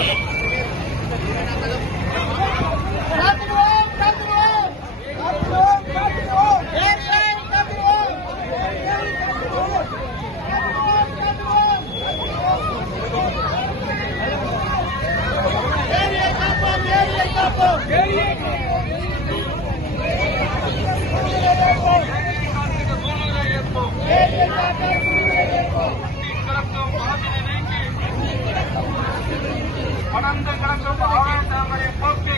Yeah. கடந்த கடந்த ஆழத்தாமரை போக்கி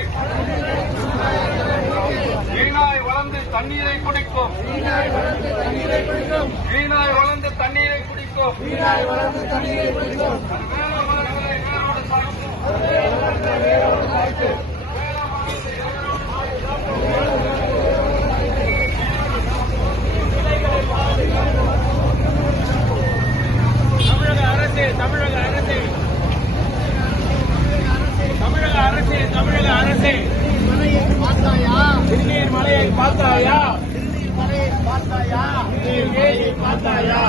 வீணாய் வளர்ந்து தண்ணீரை குடிக்கும். வீணாய் வளர்ந்து தண்ணீரை குடிக்கும். வீணாய் வளர்ந்து தண்ணீரை குடிக்கும் வேறு உலகங்களை வேரோடு சாய்க்கும் பார்த்தாயா பார்த்தாயா பார்த்தாயா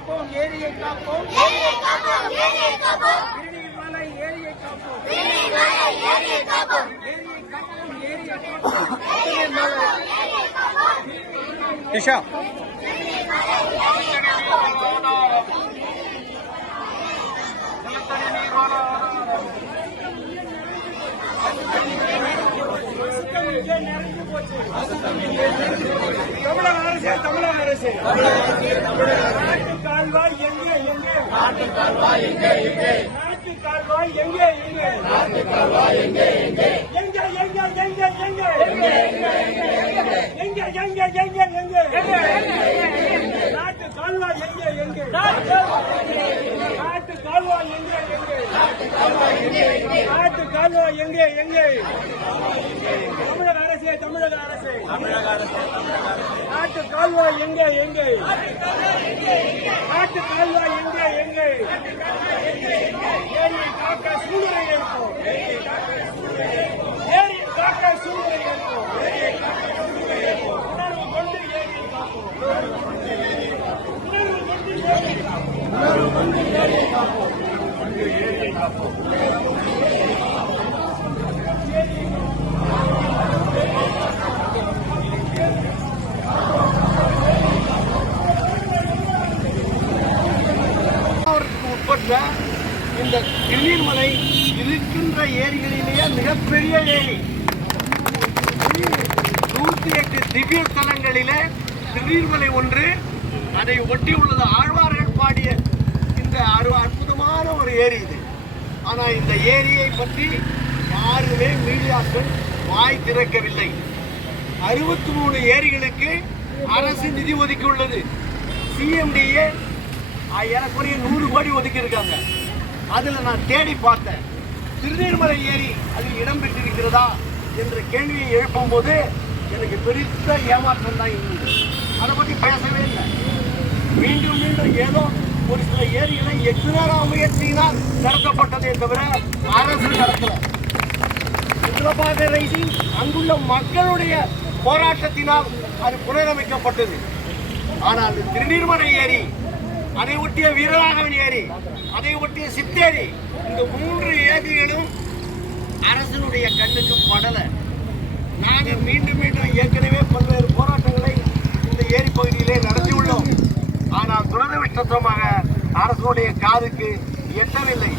కాపం ఏది ఏ కాపం బిరిడి మాల ఏది ఏ కాపం బిరిడి మాల ఏది ఏ కాపం ఏది కాపం ఏది ఏ కాపం బిరిడి మాల ఏది ఏ కాపం దిశా. బిరిడి మాల ఏది ఏ కాపం నరగిపోతుంది தமிழக அரசு தமிழக அரசு நாட்டு கால்வாய் எங்கே எங்கே நாட்டு கால்வாய் எங்கே எங்கே நாட்டு கால்வாய் எங்கே எங்கே நாட்டு கால்வாய் எங்கே எங்கே எங்கே எங்கே எங்கே எங்கே எங்கே எங்கே எங்கே எங்கே எங்கே நாட்டு கால்வாய் எங்கே எங்கே நாட்டு கால்வாய் எங்கே எங்கே நாட்டு கால்வாய் எங்கே எங்கே தமிழக அரசு தமிழக அரசு. தமிழக அரசு நாட்டு கால்வாய் எங்கே எங்கே? நாட்டு கால்வாய் எங்கே எங்கே? ஏரியை காக்க சூழ்நிலை இருக்கும் ஏரியை காக்க சூழ்நிலை இருக்கும் உணர்வு கொண்டு ஏரியை காப்போம் உணர்வு கொண்டு ஏரியை காப்போம் உணர்வு கொண்டு ஏரியை காப்போம் ஏரியை காப்போம் உட்பட்ட இந்த திருநீர்மலை இருக்கின்ற ஏரிகளிலேயே மிகப்பெரிய ஏரி. நூத்தி எட்டு திவ்ய ஸ்தலங்களிலே திருநீர்மலை ஒன்று. அதை ஒட்டி உள்ளது ஆழ்வார்கள் பாடிய இந்த அரு அற்புதமான ஒரு ஏரி இது. ஆனால் இந்த ஏரியை பற்றி யாருமே மீடியாக்கள் வாய் திறக்கவில்லை. அறுபத்தி மூணு ஏரிகளுக்கு அரசு நிதி ஒதுக்கி உள்ளது சிஎம்டிஏ ஏறக்குறைய நூறு கோடி ஒதுக்கி இருக்காங்க அதில் நான் தேடி பார்த்தேன். திருநீர்மலை ஏரி அதில் இடம் பெற்றிருக்கிறதா என்ற கேள்வியை எழுப்பும் போது எனக்கு பெருத்த ஏமாற்றம் தான் இருந்தது. அதை பற்றி பேசவே இல்லை. மீண்டும் மீண்டும் ஏதோ ஒரு சில ஏரிகளை எத்தனாரா முயற்சியினால் நடத்தப்பட்டதே தவிர அரசு நடத்தல. சுந்தரபாக ரைசிங் அங்குள்ள மக்களுடைய போராட்டத்தினால் அது புனரமைக்கப்பட்டது. ஆனால் திருநீர்மலை ஏரி அதை ஒட்டிய வீரராகவன் ஏரி அதை ஒட்டிய சித்தேரி இந்த மூன்று ஏரிகளும் அரசனுடைய கண்ணுக்கு படல. நாங்கள் மீண்டும் மீண்டும் ஏற்கனவே பல்வேறு போராட்டங்களை இந்த ஏரி பகுதியிலே நடத்தியுள்ளோம். ஆனால் துரதிருஷ்டமாக அரசனுடைய காதுக்கு எட்டவில்லை.